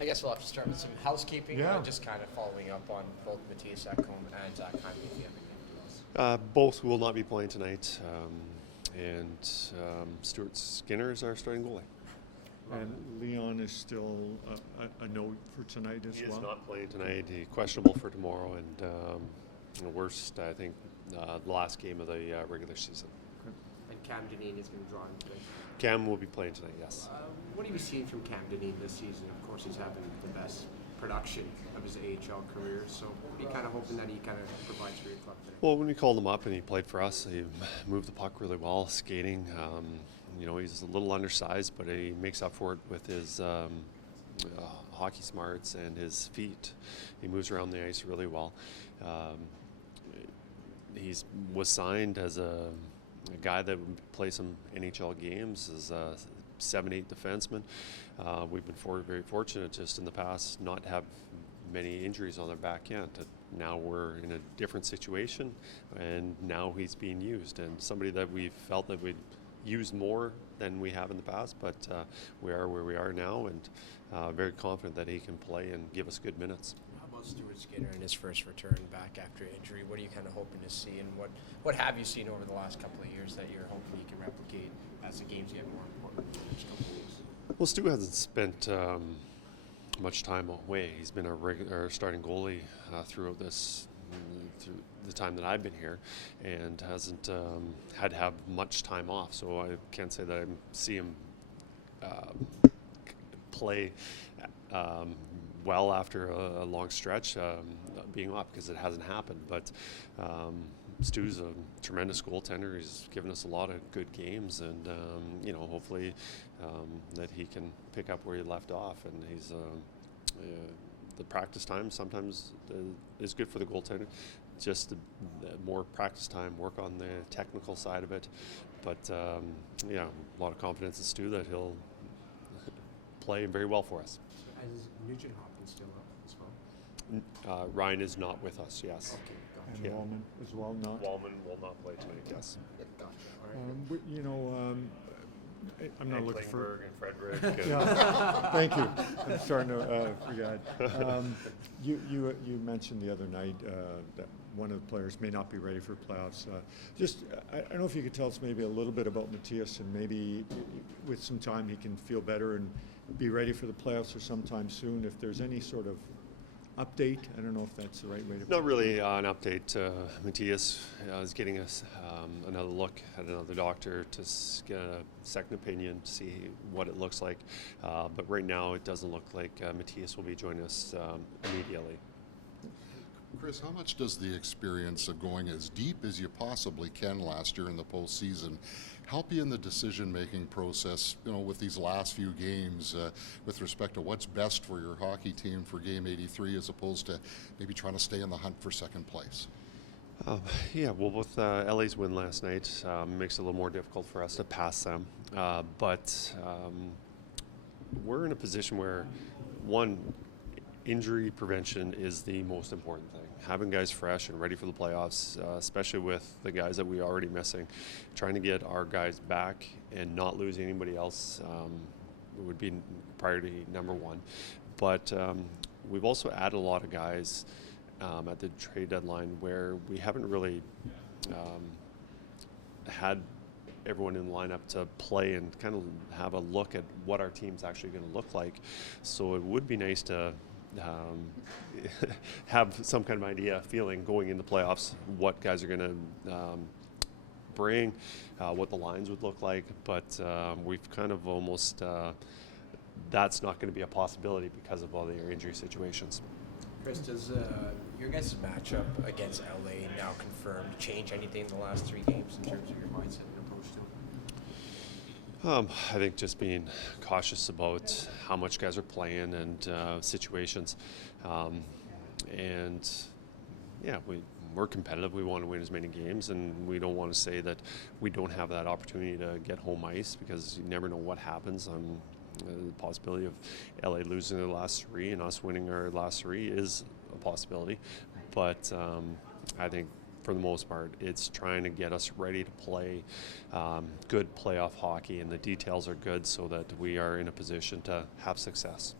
I guess we'll have to start with some housekeeping. Yeah. Just kind of following up on both Matthias Ekholm and Zach Hyman, if you have anything to us. Both will not be playing tonight, and Stuart Skinner is our starting goalie. And Leon is still a no for tonight as He well? is not playing tonight. He's questionable for tomorrow, and the worst, I think, the last game of the regular season. And Cam Dineen is going to draw in today. Cam will be playing tonight, yes. What have you seen from Cam Dineen this season? Of course, he's having the best production of his AHL career, so what are you kind of hoping that he kind of provides for your club today? Well, when we called him up and he played for us, he moved the puck really well, skating. He's a little undersized, but he makes up for it with his hockey smarts and his feet. He moves around the ice really well. He was signed as a guy that would play some NHL games as a 7-8 defenseman. We've been very fortunate just in the past not have many injuries on their back end. Now we're in a different situation, and now he's being used, and somebody that we felt that we'd used more than we have in the past, but we are where we are now, and very confident that he can play and give us good minutes. How about Stuart Skinner in his first return back after injury? What are you kind of hoping to see, and what have you seen over the last couple of years that you're hoping you can replicate as the games get more important in the next couple of years? Well, Stu hasn't spent much time away. He's been our starting goalie through the time that I've been here, and hasn't had to have much time off. So I can't say that I see him play well after a long stretch being off, because it hasn't happened. But Stu's a tremendous goaltender. He's given us a lot of good games, and hopefully that he can pick up where he left off. And he's the practice time sometimes is good for the goaltender. Just the more practice time, work on the technical side of it. But a lot of confidence in Stu that he'll play very well for us. Is Nugent Hopkins still up as well? Ryan is not with us, yes. Okay, gotcha. And Wallman as well, not? Wallman will not play tonight, yes. Gotcha. All right. I'm not looking for... and Frederick. Yeah, thank you. I'm starting to forget. You mentioned the other night that one of the players may not be ready for playoffs. I don't know if you could tell us maybe a little bit about Matthias, and maybe with some time he can feel better and be ready for the playoffs or sometime soon. If there's any sort of update, I don't know if that's the right way to put it. Not really an update. Matthias is getting us another look at another doctor to get a second opinion, to see what it looks like. But right now it doesn't look like Matthias will be joining us immediately. Kris, how much does the experience of going as deep as you possibly can last year in the postseason help you in the decision-making process, with these last few games, with respect to what's best for your hockey team for Game 83, as opposed to maybe trying to stay in the hunt for second place? With LA's win last night, makes it a little more difficult for us to pass them. But we're in a position where, injury prevention is the most important thing. Having guys fresh and ready for the playoffs, especially with the guys that we're already missing, trying to get our guys back and not lose anybody else would be priority number one. But we've also added a lot of guys at the trade deadline where we haven't really had everyone in the lineup to play and kind of have a look at what our team's actually going to look like. So it would be nice to have some kind of idea, feeling going into playoffs, what guys are going to bring, what the lines would look like. But we've kind of almost, that's not going to be a possibility because of all the injury situations. Kris, does your guys' matchup against LA now confirmed change anything in the last 3 games in terms of your mindset and approach to it? I think just being cautious about how much guys are playing and situations. We're competitive. We want to win as many games, and we don't want to say that we don't have that opportunity to get home ice, because you never know what happens. The possibility of LA losing their last 3 and us winning our last 3 is a possibility. But I think for the most part, it's trying to get us ready to play good playoff hockey, and the details are good so that we are in a position to have success.